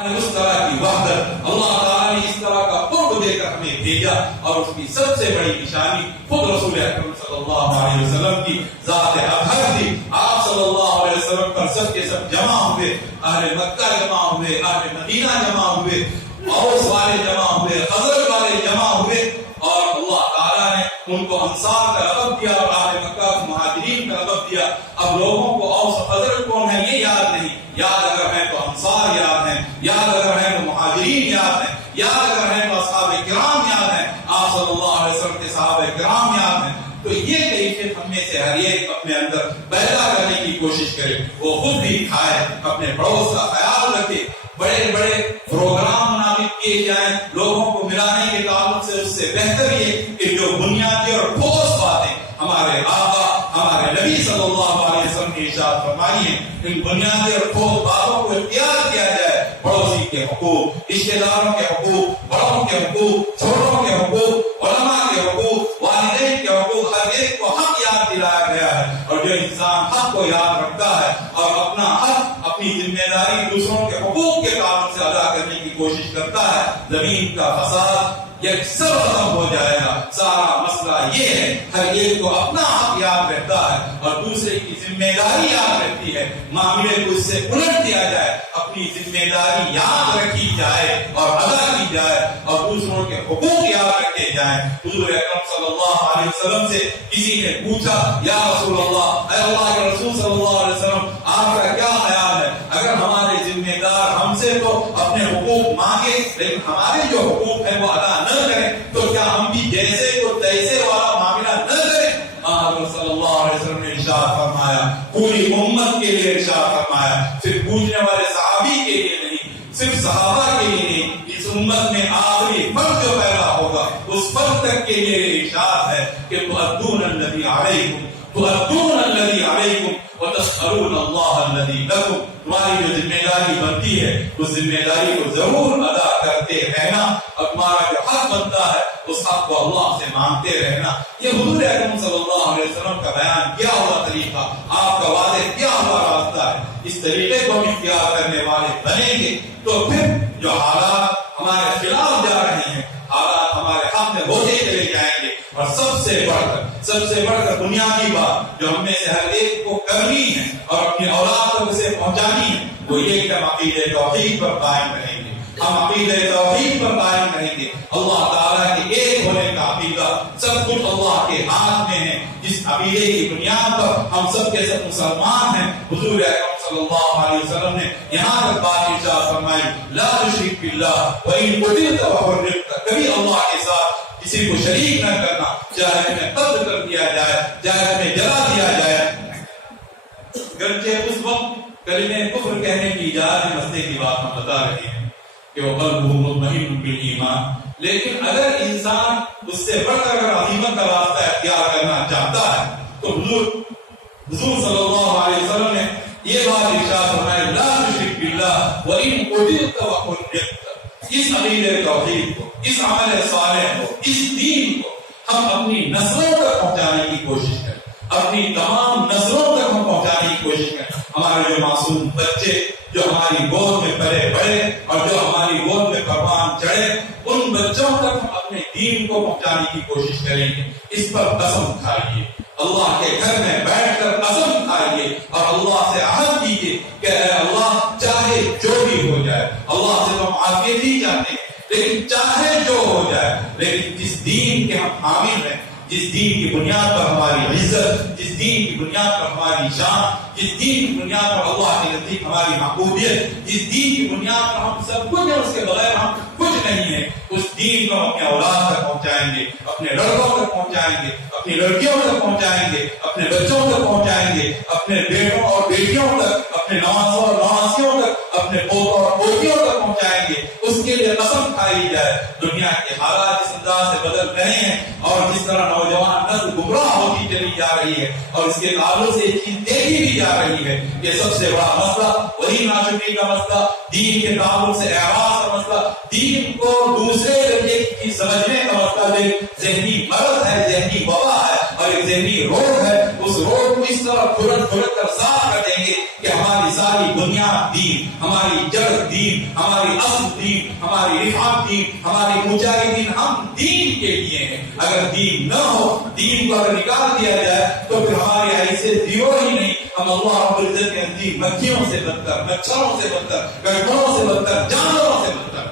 اس طرح کی وحدت اللہ تعالیٰ نے اس طرح کا قرب دے کر ہمیں بھیجا، اور اس کی سب سے بڑی نشانی خود رسول اکرم صلی اللہ علیہ وسلم کی ذات اطہر تھی۔ آپ صلی اللہ علیہ وسلم پر سب کے سب جمع ہوئے، اہل مکہ جمع ہوئے، اہل مدینہ جمع ہوئے، اوس والے جمع ہوئے، خزرج والے جمع ہوئے، اور اللہ تعالیٰ نے ان کو انصار کا لقب دیا اور اہل مکہ کو مہاجرین کا لقب دیا۔ اب لوگوں کو اوس خزرج کون ہے یہ یاد نہیں، یاد اگر ہے تو انصار یاد ہیں، یاد اگر ہے تو مہاجرین یاد ہیں، یاد اگر ہے تو اصحاب کرام یاد ہیں، آپ صلی اللہ علیہ وسلم کے صحابہ کرام یاد ہیں۔ تو یہ کیفیت ہم میں سے ہر ایک اپنے اندر پیدا کرنے کی کوشش کرے، وہ خود بھی کھائے، اپنے پڑوس کا خیال رکھے، بڑے بڑے پروگرام منعقد کیے جائیں لوگوں کو ملانے کے تعلق سے، اس سے بہتر یہ کہ جو بنیادی اور ٹھوس باتیں ہمارے آقا ہمارے نبی صلی اللہ علیہ وسلم نے ارشاد فرمائی ہیں، ان بنیادی اور ٹھوس باتوں کو اختیار کیا جائے۔ پڑوسی کے حقوق، رشتے داروں کے حقوق، بڑوں کے حقوق، چھوٹوں کے حقوق، علماء کے حقوق، والدین کے حقوق، ہر ایک کو حق یاد دلایا گیا ہے۔ اور جو انسان حق کو یاد رکھتا ہے اور اپنا حق، اپنی ذمہ داری دوسروں کے حقوق کے تعلق سے ادا کرنے کی کوشش کرتا ہے، زمین کا فساد یکسر ختم ہو جائے گا۔ سارا مسئلہ یہ ہے ہر ایک کو اپنا حق یاد رہتا ہے اور دوسرے کی ذمہ داری یاد رہتی ہے، معاملے کو اس سے الٹ دیا جائے، اپنی ذمہ داری یاد رکھی جائے اور ادا کی جائے اور دوسروں کے حقوق یاد رکھے جائیں۔ حضور اکرم صلی اللہ علیہ وسلم سے کسی نے پوچھا، یا رسول اللہ، اے اللہ کے رسول صلی اللہ علیہ وسلم، آپ کا کیا خیال ہے اگر ہمارے ذمہ دار ہم سے تو اپنے حقوق مانگے لیکن ہمارے جو حقوق ہیں وہ ادا نہ کریں تو کیا ہم بھی جیسے کو تیسے والا معاملہ نہ کریں؟ حضرت صلی اللہ علیہ وسلم نے ارشاد فرمایا، پوری امت کے لیے ارشاد فرمایا، صرف پوچھنے والے صحابی کے لیے نہیں، صرف صحابہ کے لیے نہیں، اس امت میں آخری فرد جو پیدا ہوگا اس فرد تک کے لیے ارشاد ہے کہ تؤدون الذی علیکم، تؤدون الذی علیکم وتسألون اللہ الذی لکم۔ تمہاری جو ذمہ داری بنتی ہے اس ذمہ داری کو ضرور ادا کرتے رہنا، اور تمہارا جو حق بنتا ہے اس حق کو اللہ سے مانگتے رہنا۔ یہ حضور اکرم صلی اللہ علیہ وسلم کا بیان کیا ہوا طریقہ، آپ کا واضح کیا ہوا راستہ ہے۔ اس طریقے کو ہم اختیار کرنے والے بنیں گے تو پھر جو حالات ہمارے خلاف جا رہے ہیں، حالات ہمارے حق میں ہوتے چلے جائیں گے۔ اور سب سے بڑھ کر بنیادی بات جو ہم میں سے ہر ایک کو کرنی ہے اور اپنی اولاد تک اسے پہنچانی ہے وہ یہ کہ ہم عقیدہ توحید پر قائم رہیں گے، ہم عقیدہ توحید پر قائم رہیں گے۔ اللہ تعالیٰ کے ایک ہونے کا عقیدہ، سب کچھ اللہ کے ہاتھ میں ہے، جس عقیدے کی بنیاد پر ہم سب کے سب مسلمان ہیں۔ حضور اکرم صلی اللہ علیہ وسلم نے یہاں تک بات ارشاد فرمائی، لا تشرک باللہ وإن قتلت وحرقت، کبھی اللہ کے ساتھ کسی کو شریک نہ کرنا، چاہے تمہیں قتل کر دیا جائے، چاہے تمہیں جلا دیا جائے۔ گرچہ اس وقت کلمہ کفر کہنے کی اجازت مسئلے کی بات ہم بتا رہے ہیں کہ وہ قلبہ مطمئن بالایمان، لیکن اگر انسان اس سے بڑھ کر اگر عظیمت کا راستہ اختیار کرنا چاہتا ہے تو حضور صلی اللہ علیہ وسلم نے یہ بات ارشاد فرمایا، لا تشرک باللہ وإن قتلت وحرقت۔ اس عقیدہ توحید کو، اس عمل صالح کو، اس دین کو ہم اپنی نسلوں تک پہنچانے کی کوشش کریں، اپنی تمام نسلوں تک ہم پہنچانے کی کوشش کریں۔ ہمارے جو معصوم بچے جو ہماری گود میں پلے بڑھے اور جو ہماری گود میں پروان چڑھے، ان بچوں تک ہم اپنے دین کو پہنچانے کی کوشش کریں گے۔ اس پر قسم کھائیے، اللہ کے گھر میں بیٹھ کر قسم کھائیے اور اللہ سے عہد کیجیے کہ اے اللہ چاہے جو بھی ہو جائے، اللہ سے تو عافیت ہی چاہتے ہیں، لیکن چاہے جو ہو جائے، لیکن جس دین کے ہم حامل ہیں، جس دین کی بنیاد پر ہماری عزت، جس دین کی بنیاد پر ہماری شان، جس دین کی بنیاد پر اللہ کے نزدیک ہماری محبوبیت، جس دین کی بنیاد پر ہم سب کچھ ہیں، اس کے بغیر ہم کچھ نہیں ہے، اس دین کو اپنے اولاد تک پہنچائیں گے، اپنے لڑکوں تک پہنچائیں گے، اپنی لڑکیوں تک پہنچائیں گے، اپنے بچوں تک پہنچائیں گے، اپنے بیٹوں اور بیٹیوں تک، اپنے نوازوں اور نوازیوں تک، اپنے پوتوں اور پوتیوں تک پہنچائیں گے۔ اس کے لیے قسم کھائی جائے۔ دنیا کے حالات جس انداز سے بدل رہے ہیں اور جس طرح نوجوان نسل گمراہ ہوتی چلی جا رہی ہے اور اس کے تعلق سے ایک چیز دیکھی بھی جا رہی ہے کہ سب سے بڑا مسئلہ وہی ناشکری کا مسئلہ، دین کے تعلق سے اعراض کا مسئلہ، دین کو دوسرے ذریعے کی سمجھنے کا مسئلہ ذہنی مرض ہے، ذہنی وبا ہے۔ اور ایک ذہنی روگ ہے، اس روگ کو اس طرح کھرد کر صاف کر دیں گے کہ ہماری ساری بنیاد دین، ہماری جڑ دین، ہماری اصل دین، ہماری رفعت دین، ہماری اونچائی دین، ہم دین کے لیے ہیں۔ اگر دین نہ ہو، دین کو اگر نکال دیا جائے تو پھر ہماری حیثیت زیرو ہی نہیں، ہم اللہ رب العزت کے نزدیک مکھیوں سے بدتر، مچھروں سے بدتر، گڑبڑوں سے بدتر، جانوروں سے بدتر۔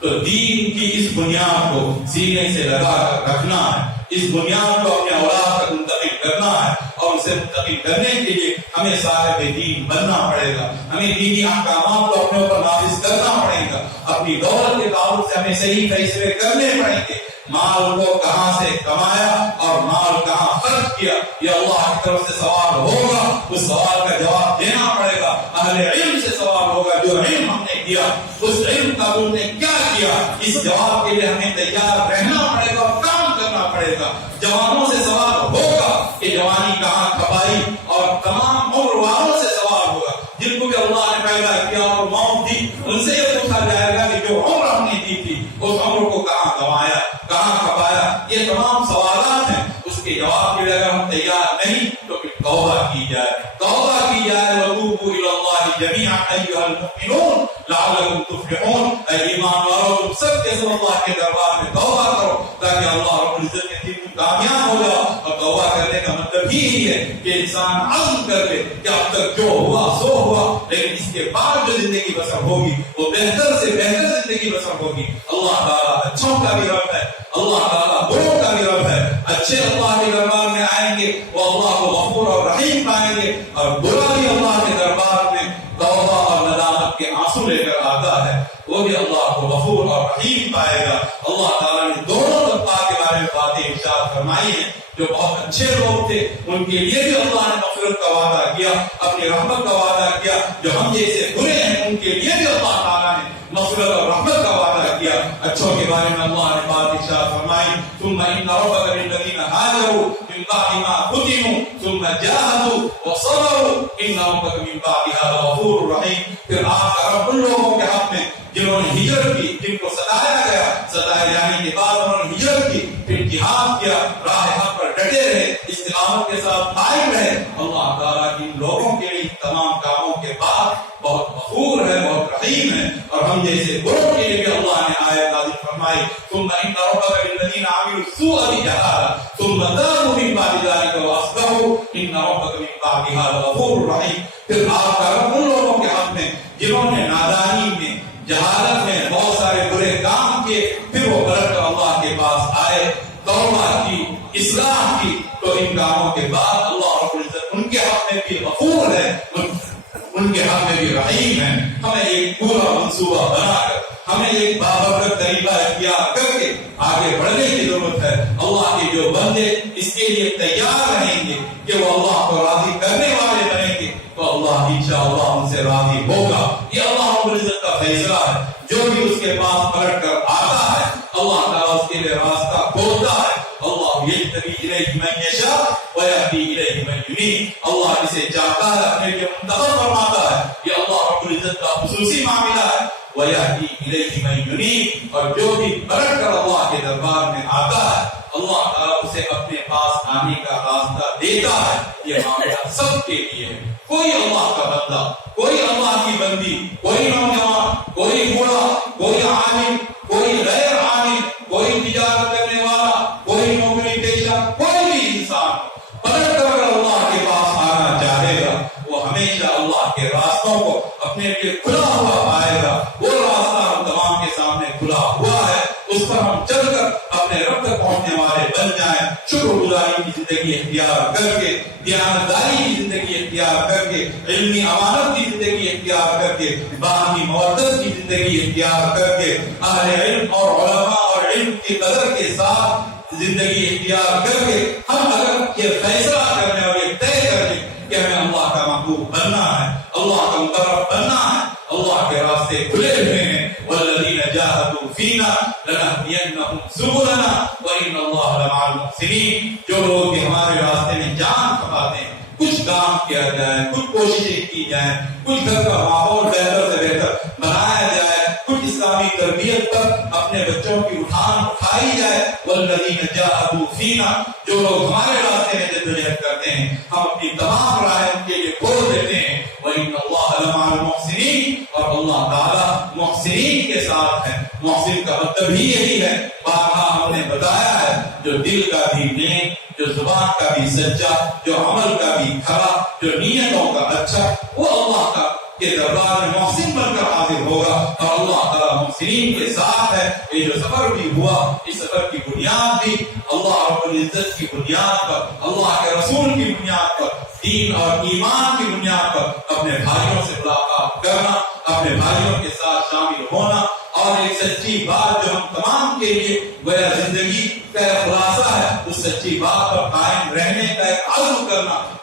تو دین کی اس بنیاد کو سینے سے لگا کر رکھنا ہے، اس بنیاد کو اپنے اولاد تک منتقل کرنا ہے، اور اسے منتقل کرنے کے لیے ہمیں صاحب دین بننا پڑے گا، ہمیں دینی احکامات کو اپنے اوپر نافذ کرنا پڑے گا، اپنی دولت کے تعلق سے ہمیں صحیح فیصلے کرنے پڑیں گے، مال کو کہاں سے کمایا اور مال کہاں خرچ کیا، یہ اللہ کی طرف سے سوال ہوگا، اس سوال کا جواب دینا پڑے گا، اہل علم سے سوال ہوگا، جو علم ہم نے کیا اس علم کا تم نے کیا کیا، اس جواب کے لیے ہمیں تیار رہنا پڑے گا اور کام کرنا پڑے گا۔ جوانوں سے سوال ہوگا کہ جوانی کہاں کھپائی، اور تمام عمر والوں سے سوال ہوگا جن کو بھی اللہ نے پیدا کیا اور موت دی، ان سے یہ پوچھا جائے گا کہ جو عمر ہم نے دی تھی اس عمر کو کہاں گنوایا، کہاں کھپایا۔ یہ تمام سوالات ہیں، اس کے جواب کے لیے اگر ہم تیار نہیں تو پھر توبہ کی جائے، توبہ کی جائے، وَتُوبُوا إِلَى اللَّهِ جَمِيعًا أَيُّهَا الْمُؤْمِنُونَ لَعَلَّكُمْ تُفْلِحُونَ۔ اے ایمان والو، تم سب کے سب اللہ کے دربار میں توبہ کرو تاکہ اللہ رب العزت کے دین میں کامیاب ہو جاؤ۔ اور توبہ کرنے کا مطلب یہی ہے کہ انسان عزم کر لے کہ اب تک جو ہوا سو ہوا، لیکن اس کے بعد جو زندگی بسر ہوگی وہ بہتر سے بہتر زندگی بسر ہوگی۔ اللہ تعالیٰ اچھوں کا بھی رب ہے، اللہ تعالیٰ بروں کا بھی رب ہے۔ اچھے اللہ کے دربار میں آئیں گے وہ اللہ کو غفور اور رحیم پائیں گے، اور برا بھی اللہ کے دربار میں توبہ اور ندامت کے آنسو لے کر آتا ہے، وہ بھی اللہ کو غفور اور رحیم پائے گا۔ اللہ تعالیٰ نے دونوں طبقات کے بارے میں باتیں ارشاد فرمائی ہیں۔ جو بہت اچھے لوگ تھے ان کے لیے بھی اللہ نے مغفرت کا وعدہ کیا، اپنی رحمت کا وعدہ کیا۔ جو ہم جیسے برے ہیں ان کے لیے بھی اللہ تعالیٰ نے مغفرت اور رحمت کا وعدہ کیا۔ اچھوں کے بارے میں اللہ نے بات ارشاد فرمائی، ثم ان ربك للذين هاجروا من بعد ما فتنوا ثم جاهدوا وصبروا ان ربك من بعدها لغفور رحيم۔ پھر آپ کا رب ان لوگوں کے حق میں جنہوں نے ہجرت کی، جن کو ستایا گیا، ستائے جانے کے بعد انہوں نے ہجرت کی، پھر جہاد کیا، راہ حق پر ڈٹے رہے، استقامت کے ساتھ قائم رہے، اللہ تعالیٰ ان لوگوں کے لیے تمام کاموں کے بعد بہت غفور ہے، بہت رحیم ہے۔ اور ہم جیسے بروں کے لیے بھی اللہ نے آیت نازل فرمائی، ثم ان ربك للذين عملوا السوء بجهالة ثم تابوا من بعد ذلك واصلحوا ان ربك من بعدها لغفور رحيم۔ پھر آپ کا رب ان لوگوں کے حق میں جنہوں نے نادانی میں، جہالت میں بہت سارے برے کام کیے، پھر وہ پلٹ کر اللہ کے پاس آئے، توبہ کی، اصلاح کی، تو ان کاموں کے بعد اللہ رب العزت ان کے حق میں بھی غفور ہے، ان کے حق میں بھی رحیم ہے۔ ہمیں ایک پورا منصوبہ بنا کر، ہمیں ایک بابرکت طریقہ اختیار کر کے آگے بڑھنے کی ضرورت ہے۔ اللہ کے جو بندے اس کے لیے تیار رہیں گے کہ وہ اللہ کو راضی کرنے والے بنیں گے تو اللہ انشاءاللہ ان سے راضی ہوگا۔ یہ اللہ رب العزت کا فیصلہ ہے۔ جو بھی اس کے پاس پلٹ کر آتا ہے اللہ تعالیٰ اس کے لیے راستہ کھولتا ہے۔ اللہ یجتبی الیہ من یشاء ویہدی الیہ من ینیب۔ اللہ جسے چاہتا ہے اپنے لیے منتخب فرماتا ہے، یہ اللہ رب العزت کا خصوصی معاملہ ہے۔ ویہدی الیہ من ینیب، اور جو بھی پلٹ کر اللہ کے دربار میں آتا ہے اللہ تعالیٰ اسے اپنے پاس آنے کا راستہ دیتا ہے۔ یہ معاملہ سب کے لیے ہے، کوئی اللہ کا بندہ، کوئی اللہ کی بندی، کوئی نوجوان، کوئی بوڑھا، کوئی عالم، کوئی غیر عالم، کوئی تجارت کرنے والا، کوئی نوکری پیشہ، کوئی بھی انسان پلٹ کر اگر اللہ کے پاس آنا چاہے گا وہ ہمیشہ اللہ کے راستوں کو اپنے لیے کھلا ہوا پائے گا۔ وہ راستہ ہم تمام کے سامنے کھلا ہوا ہے، اس پر ہم چل کر اپنے رب تک پہنچنے والے بن جائیں، شکر گزاری کی زندگی اختیار کر کے، دیانتداری کی زندگی اختیار کر کے، علمی امانت کی زندگی اختیار کر کے، باہمی مودت کی زندگی اختیار کر کے، اہل علم اور علماء اور علم کی قدر کے ساتھ زندگی اختیار کر کے ہم اگر یہ فیصلہ کرنے اور یہ طے کر لیں کہ ہمیں اللہ کا محبوب بننا ہے، اللہ کا مقرب بننا ہے، اللہ کے راستے کھلے ہوئے ہیں۔ والذین جاہدوا فینا لنہدینہم سبلنا وان اللہ لمع المحسنین۔ جو لوگ ہمارے راستے میں جان کھپاتے ہیں، کچھ کام کیا جائے، کچھ کوششیں کی جائیں، کچھ گھر کا ماحول بہتر سے بہتر بنایا جائے، کچھ اس کا اسلامی تربیت پر اپنے بچوں کی اٹھائی جائے. والذین جاہدوا فینا، جو لوگ ہمارے راستے میں جدوجہد کرتے ہیں ہم اپنی تمام راہیں ان کے لیے کھول دیتے ہیں. وَإِنَّ اللَّهَ لَمَعَ الْمُحْسِنِينَ، اور اللہ تعالیٰ محسنین کے ساتھ ہے. محسن کا مطلب ہی یہی ہے، بارہا ہم نے بتایا ہے، جو دل کا بھی نیک، جو زبان کا بھی سچا، جو عمل کا بھی کھرا، جو نیتوں کا اچھا، وہ اللہ کا کے دربار میں محسن بن کر حاضر ہوگا. اور اللہ تعالیٰ محسنین کے ساتھ ہے. یہ جو سفر بھی ہوا، اس سفر کی بنیاد بھی اللہ رب العزت کی بنیاد پر، اللہ کے رسول کی بنیاد پر، دین اور ایمان کی بنیاد پر اپنے بھائیوں سے ملاقات کرنا، اپنے بھائیوں کے ساتھ شامل ہونا، اور ایک سچی بات جو ہم تمام کے لیے گویا زندگی کا خلاصہ ہے، اس سچی بات پر قائم رہنے کا ایک عزم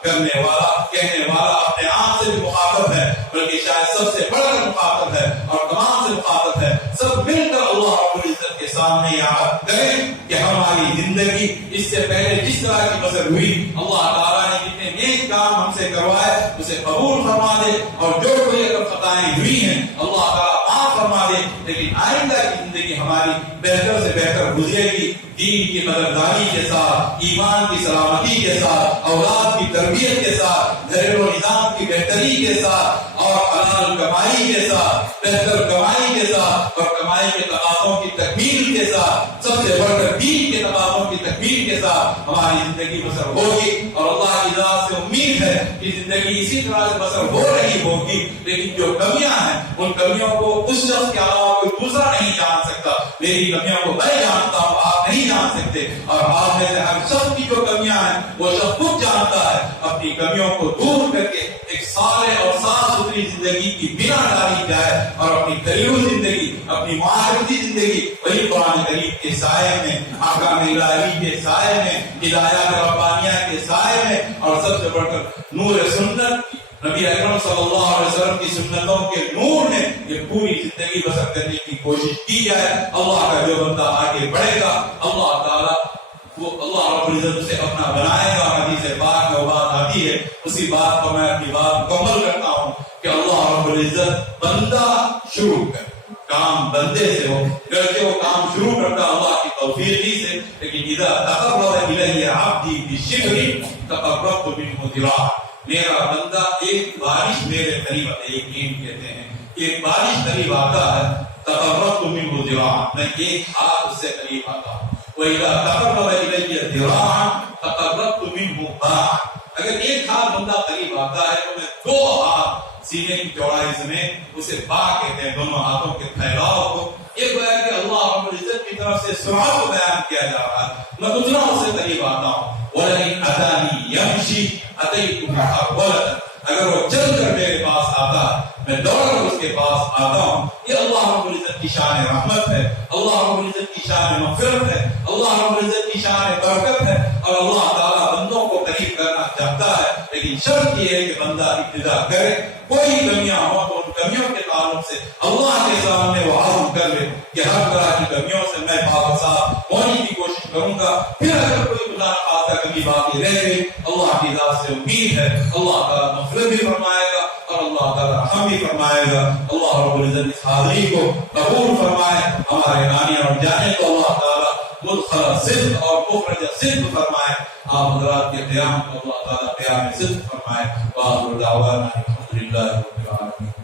کرنے والا، کہنے والا اپنے آپ سے بھی مخاطب ہے، بلکہ شاید سب سے بڑھ کر مخاطب ہے اور تمام سے مخاطب ہے. سب مل کر اللہ رب العزت کے سامنے یہ عہد کریں کہ ہماری زندگی اس سے پہلے جس طرح کی بسر ہوئی، اللہ تعالیٰ نے جتنے نیک کام ہم سے کروائے اسے قبول فرما دے، اور جو کوئی اگر خطائیں ہوئی ہیں اللہ تعالیٰ معاف فرما دے. لیکن آئندہ کی زندگی ہماری بہتر سے بہتر گزرے گی، دین کی قدردانی کے ساتھ، ایمان کی سلامتی کے ساتھ، اولاد کی تربیت کے ساتھ، گھریلو نظام کی بہتری کے ساتھ، اور حلال کمائی کے ساتھ، بہتر کمائی کے ساتھ، اور کمائی کے تقاضوں کی تکمیل کے ساتھ، سب سے بڑھ کر دین کے تقاضوں کی تکمیل کے ساتھ ہماری زندگی بسر ہوگی. اور اللہ کی ذات سے امید ہے کہ زندگی اسی طرح سے بسر ہو رہی ہوگی. لیکن جو کمیاں ہیں ان کمیوں کو اس شخص کے علاوہ کوئی دوسرا نہیں جان سکتا. میری کمیوں کو میں جانتا ہوں، آپ نہیں جان سکتے. اور آپ میں سے ہر شخص کی جو کمیاں ہیں وہ شخص خود جانتا ہے. اپنی کمیوں کو دور کر کے ایک صالح اور صاف ستھری زندگی کی بنا ڈالی جائے، اور اپنی گھریلو زندگی، اپنی معاشرتی زندگی وہی قرآن کریم کے سائے میں، احکام الہی کے سائے میں، ہدایات ربانیہ کے سائے میں، اور سب سے بڑھ کر نور سنت نبی اکرم صلی اللہ علیہ وسلم کی سنتوں کے نور میں یہ پوری زندگی بسر کرنے کی کوشش کی جائے. اللہ کا جو بندہ آگے بڑھے گا اللہ تعالیٰ وہ اللہ رب العزت اسے اپنا بنائے گا. حدیث پاک میں وہ بات آتی ہے، اسی بات کو میں اپنی بات مکمل کرتا ہوں کہ اللہ رب العزت بندہ شروع کر، کام بندے سے ہو، گرچہ وہ کام شروع کرتا اللہ کی توفیق ہی سے، لیکن اذا تقرب الی عبدی بشبر تقربت منہ ذراعا. میرا بندہ ایک بارش میرے قریب آتا ہے، یقین کہتے ہیں ایک بارش قریب آتا ہے، تقربت منہ ذراعا، میں ایک ہاتھ اس سے قریب آتا ہوں. وَإِذَا تَقَرَّبَ إِلَيَّ ذِرَاعًا تَقَرَّبْتُ مِنْهُ بَاعًا. اگر ایک ہاتھ بندہ قریب آتا ہے تو میں 2 ہاتھ سینے کی چوڑائی سمیت اسے با کہتے ہیں، دونوں ہاتھوں کے پھیلاؤ کو. یہ گویا کہ اللہ رب العزت کی طرف سے سرعت کو بیان کیا جا رہا ہے. میں اتنا اس سے قریب آتا ہوں. وَلَئِنْ أَتَانِي يَمْشِي أَتَيْتُهُ حَرْوَلَةً. اگر وہ چل کر میرے پاس آتا میں دوڑ کر اس کے پاس آتا ہوں. یہ اللہ رب العزت کی شان رحمت ہے، اللہ رب العزت کی شان مغفرت ہے، اللہ رب العزت کی شان برکت ہے. اور اللہ تعالیٰ بندوں کو قریب کرنا چاہتا ہے، لیکن شرط یہ ہے کہ بندہ ابتدا کرے. کوئی کمیاں ہو تو ان کمیوں کے تعلق سے اللہ کے سامنے وہ عزم کر لے کہ ہر طرح کی کمیوں سے میں باوقار ہونے کی کوشش کروں گا. پھر اگر کوئی خدا خاصا کمی باقی رہ گئی اللہ کی ذات سے امید ہے اللہ تعالیٰ مغفرت بھی فرمائے گا اور اللہ تعالیٰ رحم بھی فرمائے گا. اللہ رب العزت اس حاضری کو قبول فرمائے، ہمارے آنے اور جانے کو اللہ تعالیٰ مدخل صدق اور مخرج صدق فرمائے. آپ حضرات کے قیام کو اللہ تعالیٰ قیام صدق فرمائے. وآخر دعوانا الحمد للہ رب العالمین.